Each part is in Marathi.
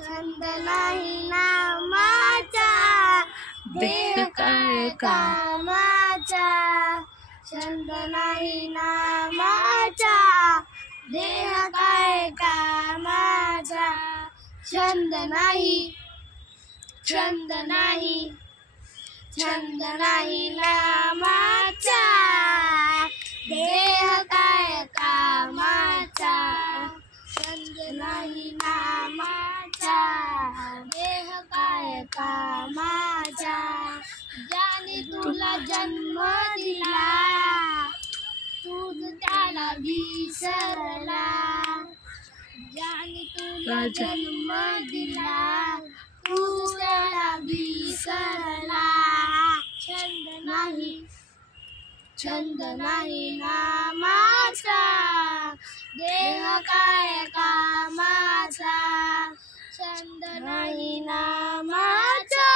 छंद नाही नामाचा, देह काय कामाचा. छंद नाही नामाचा, देह काय कामाचा. छंद नाही, छंद नाही, छंद नाही नामाचा, देह काय कामाचा. छंद नाही नामाचा, देह काय कामाचा. ज्याने तुला जन्म दिला, तूच त्याला विसरला. ज्याने तुला जन्म दिला, तूच त्याला विसरला. छंद नाही, छंद नाही नामाचा, देह काय कामाचा. छंद नाही नामाचा,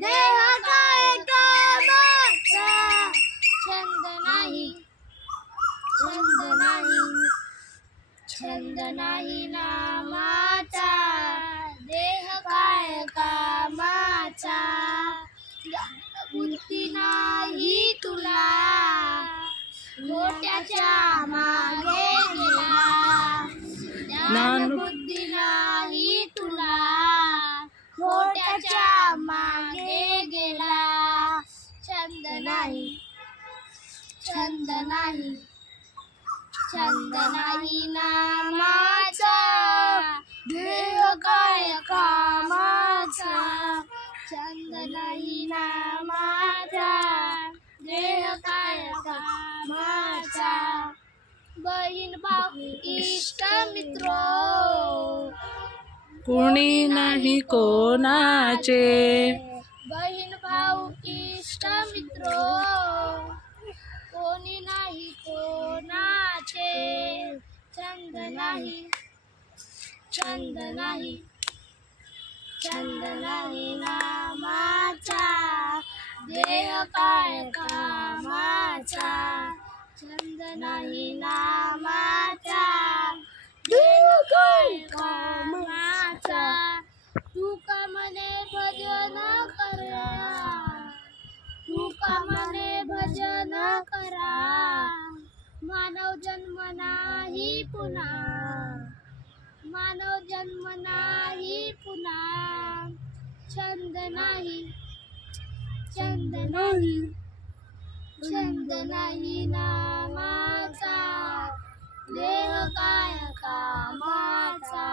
देह काय कामाचा. छंद नाही, छंद नाही, छंद नाही नामाचा, देह काय कामाचा. बुद्धी नाही तुला, मोठ्याच्या मागे गेला. ज्ञान बुद्धी नाही तुला, मोठ्याच्या मागे गेला. छंद नाही, छंद नाही, छंद नाही नामाचा, देह काय कामाचा. छंद नाही नामाचा, देह काय कामाचा. बहीण भाऊ इष्ट मित्र, कुणी नाही कोणाचे. बहीण भाऊ इष्ट मित्र, कोणी नाही कोणाचे. छंद नाही, छंद नाही, छंद नाही नामाचा, देह काय कामाचा. छंद नाही नामाचा, देह काय कामाचा. तू का म्हणे भजन करा, तू का म्हणे भजन करा. मानव जन्म नाही पुन्हा, मानव जन्म नाही पुन्हा. छंद नाही, छंद नाही, छंद नाही नामाचा, देह काय कामाचा.